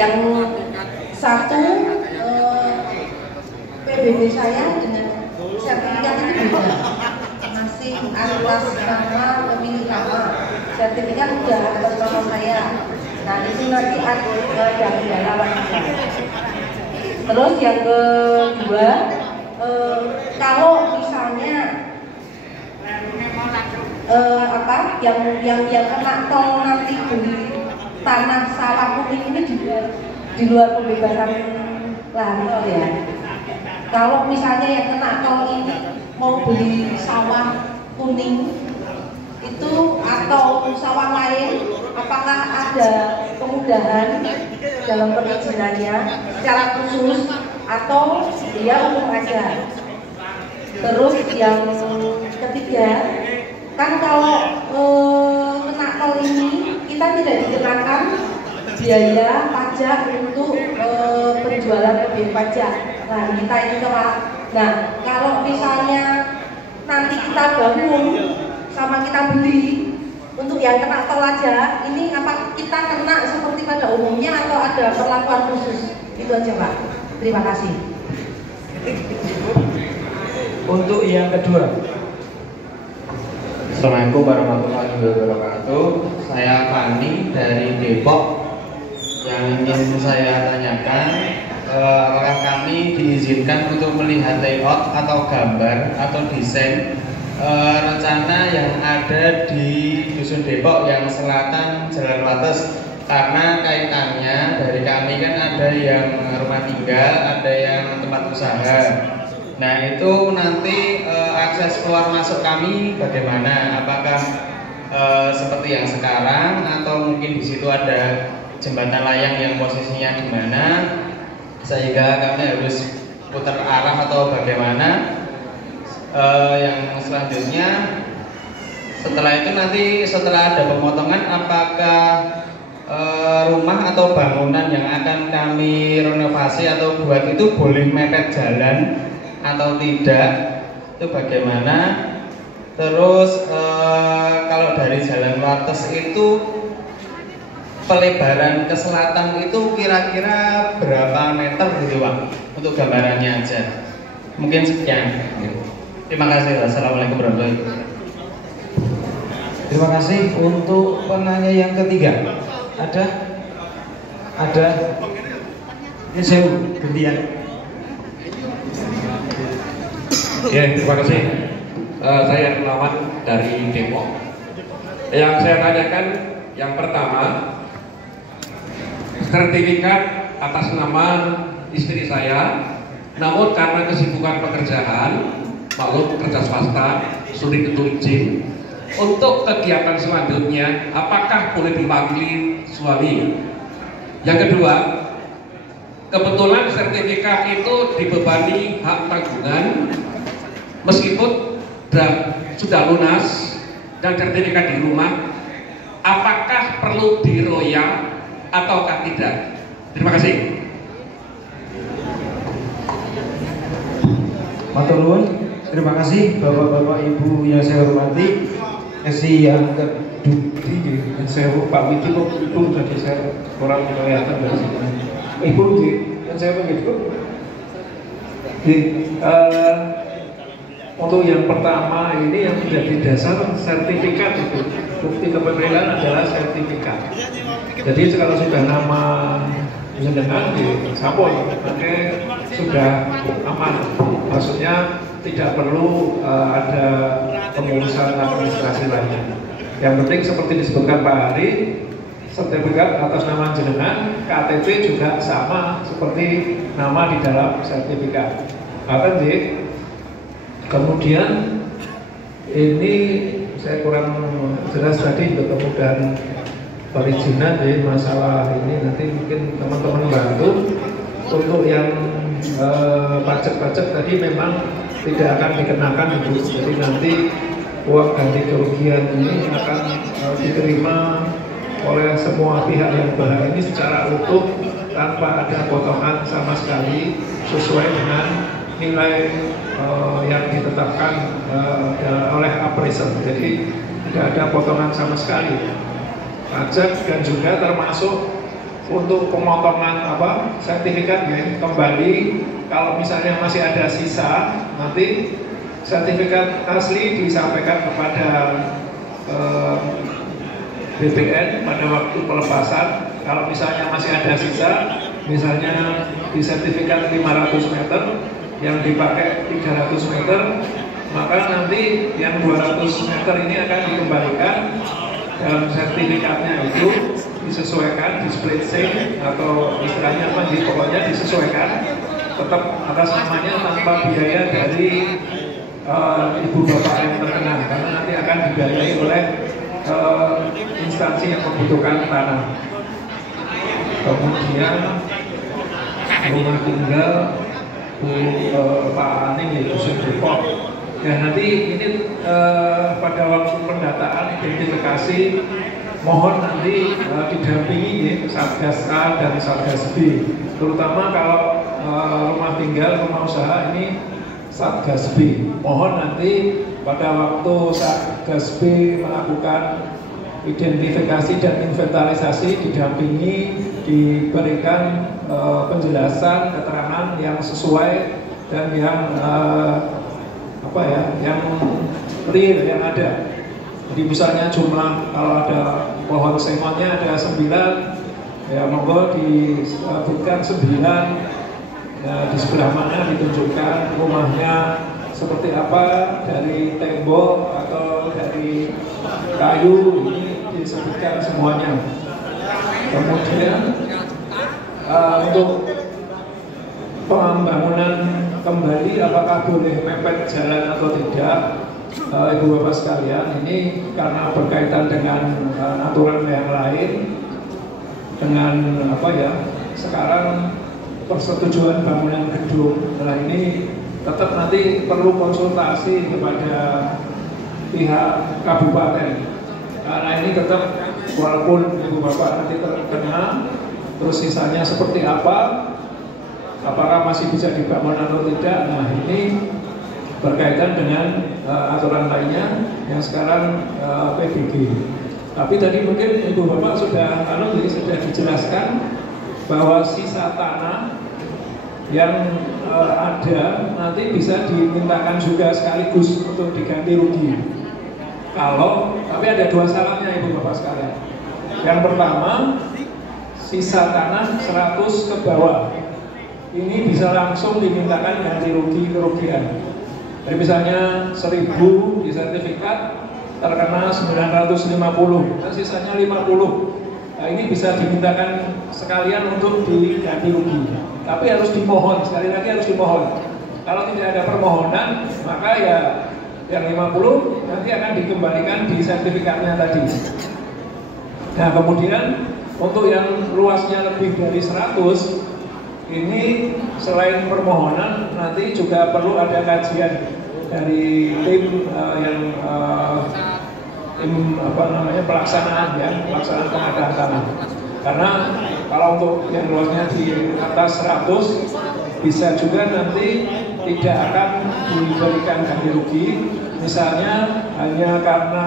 Yang satu PBB saya dengan sertifikat itu beda, masih atas nama pemilik nama, sertifikat udah atas nama saya. Nah itu nanti ada kendala lagi. Terus yang kedua, kalau misalnya yang kena tol nanti beli tanah sawah kuning ini juga di luar pembebasan lahan tol ya. Kalau misalnya yang kena tol ini mau beli sawah kuning itu atau sawah lain, apakah ada kemudahan dalam perizinannya secara khusus atau dia umum aja? Terus yang ketiga, kan kalau kena tol ini kita tidak dikenakan biaya pajak untuk penjualan objek pajak. Nah kita ini nah kalau misalnya nanti kita bangun sama kita beli untuk yang kena tol aja, ini apa kita kena seperti pada umumnya atau ada perlakuan khusus? Itu aja Pak. Terima kasih. Untuk yang kedua. Assalamualaikum warahmatullahi wabarakatuh. Saya Fani dari Depok. Yang ingin saya tanyakan, apakah kami diizinkan untuk melihat layout atau gambar atau desain rencana yang ada di Dusun Depok yang selatan Jalan Wates? Karena kaitannya dari kami kan ada yang rumah tinggal, ada yang tempat usaha. Nah itu nanti akses keluar masuk kami bagaimana? Apakah seperti yang sekarang atau mungkin di situ ada jembatan layang yang posisinya di mana sehingga kami harus putar arah atau bagaimana? Yang selanjutnya setelah itu nanti setelah ada pemotongan apakah rumah atau bangunan yang akan kami renovasi atau buat itu boleh mepet jalan atau tidak, itu bagaimana? Terus kalau dari Jalan Wates itu pelebaran ke selatan itu kira-kira berapa meter gitu Pak? Untuk gambarannya aja. Mungkin sekian. Terima kasih. Assalamualaikum warahmatullahi wabarakatuh. Terima kasih. Untuk penanya yang ketiga, ada? Ini saya gantian. Ya, terima kasih. Saya Relawan dari Depok. Yang saya tanyakan yang pertama, sertifikat atas nama istri saya, namun karena kesibukan pekerjaan, maklum pekerja swasta, sulit untuk izin. Untuk kegiatan selanjutnya, apakah boleh diwakili suami? Yang kedua, kebetulan sertifikat itu dibebani hak tanggungan, meskipun sudah lunas dan sertifikat di rumah, apakah perlu diroyal ataukah tidak? Terima kasih. Matur nuwun. Terima kasih Bapak-bapak Ibu yang saya hormati. Sesi yang kedua, saya Pak Widi kok Ibu tadi saya kurang kelihatan dari sini. Ibu kan saya begitu. Untuk yang pertama ini yang menjadi dasar sertifikat itu, bukti kepemilikan adalah sertifikat. Jadi kalau sudah nama jenengan di Sapol, maka sudah aman. Maksudnya tidak perlu ada pengurusan administrasi lainnya. Yang penting seperti disebutkan Pak Hari, sertifikat atas nama jenengan, KTP juga sama seperti nama di dalam sertifikat. Kemudian ini saya kurang jelas tadi untuk kemudahan perizinan di masalah ini, nanti mungkin teman-teman bantu. Untuk yang pajak-pajak tadi memang tidak akan dikenakan Ibu, jadi nanti uang ganti kerugian ini akan diterima oleh semua pihak yang berhak ini secara utuh tanpa ada potongan sama sekali sesuai dengan nilai yang ditetapkan oleh appraiser. Jadi tidak ada potongan sama sekali pajak, dan juga termasuk untuk pemotongan sertifikat ya, kembali kalau misalnya masih ada sisa, nanti sertifikat asli disampaikan kepada BPN pada waktu pelepasan. Kalau misalnya masih ada sisa, misalnya di sertifikat 500 meter yang dipakai 300 meter, maka nanti yang 200 meter ini akan dikembalikan dalam sertifikatnya itu disesuaikan, di split sale atau istilahnya apa, pokoknya disesuaikan tetap atas namanya tanpa biaya dari ibu bapak yang terkena, karena nanti akan dibiayai oleh instansi yang membutuhkan tanah. Kemudian rumah tinggal Pak Aning di Dusun Depok. Ya nanti ini pada waktu pendataan identifikasi mohon nanti didampingi Satgas A dan Satgas B. Terutama kalau rumah tinggal, rumah usaha ini Satgas B. Mohon nanti pada waktu Satgas B melakukan identifikasi dan inventarisasi didampingi, diberikan penjelasan, keterangan yang sesuai dan yang yang real yang ada. Jadi misalnya jumlah kalau ada pohon sengonnya ada 9, ya monggo disebutkan 9, ya, di sebelah mana ditunjukkan rumahnya seperti apa, dari tembok atau dari kayu, ini disebutkan semuanya. Kemudian untuk pembangunan kembali apakah boleh mepet jalan atau tidak, Ibu Bapak sekalian, ini karena berkaitan dengan aturan yang lain, dengan sekarang persetujuan bangunan gedung. Nah ini tetap nanti perlu konsultasi kepada pihak kabupaten, karena ini tetap walaupun Ibu Bapak nanti terkena, terus sisanya seperti apa, apakah masih bisa dibangun atau tidak. Nah ini berkaitan dengan aturan lainnya yang sekarang PBG. Tapi tadi mungkin Ibu Bapak sudah dijelaskan bahwa sisa tanah yang ada nanti bisa dimintakan juga sekaligus untuk diganti rugi. Tapi ada 2 syaratnya Ibu Bapak sekalian. Yang pertama, sisa tanah 100 ke bawah ini bisa langsung dimintakan ganti rugi kerugian. Jadi misalnya 1000 di sertifikat terkena 950, dan sisanya 50. Nah, ini bisa dimintakan sekalian untuk diganti rugi. Tapi harus dimohon, sekali lagi harus dimohon. Kalau tidak ada permohonan, maka ya yang 50 nanti akan dikembalikan di sertifikatnya tadi. Nah kemudian untuk yang luasnya lebih dari 100, ini selain permohonan nanti juga perlu ada kajian dari tim pelaksanaan pengadaan tanah. Karena kalau untuk yang luasnya di atas 100 bisa juga nanti tidak akan diberikan ganti rugi. Misalnya hanya karena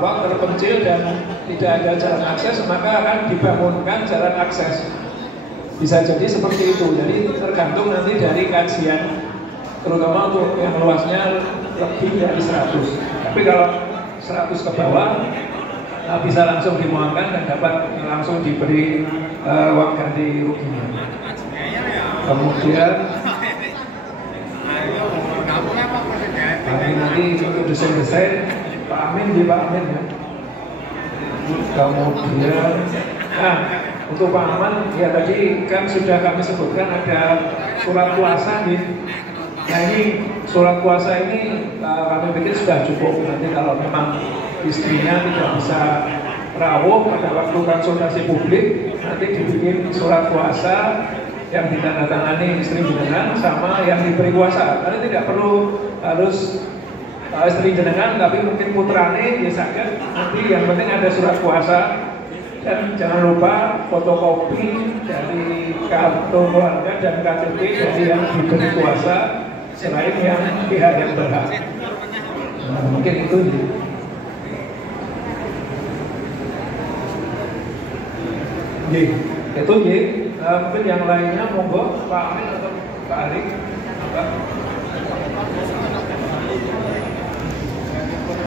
terpencil dan tidak ada jalan akses, maka akan dibangunkan jalan akses. Bisa jadi seperti itu. Jadi tergantung nanti dari kajian, terutama untuk yang luasnya lebih dari 100. Tapi kalau 100 ke bawah bisa langsung dimohonkan dan dapat langsung diberi uang ganti ruginya. Kemudian nanti untuk desain Pak Amin ya. Kemudian untuk Pak Aman ya tadi kan sudah kami sebutkan ada surat kuasa nih. Nah ini surat kuasa ini kami pikir sudah cukup. Nanti kalau memang istrinya tidak bisa rawuh pada waktu konsultasi publik, nanti dibikin surat kuasa yang ditandatangani istri jenengan sama yang diberi kuasa. Karena tidak perlu harus istri jenengan, tapi mungkin putrane biasakan. Nanti yang penting ada surat kuasa. Dan jangan lupa fotokopi dari kartu keluarga dan KTP dari yang diberi kuasa selain yang pihak yang berhak. Nah, mungkin itu. Oke. Itu mungkin yang lainnya monggo Pak Amin atau Pak Arik. Apa?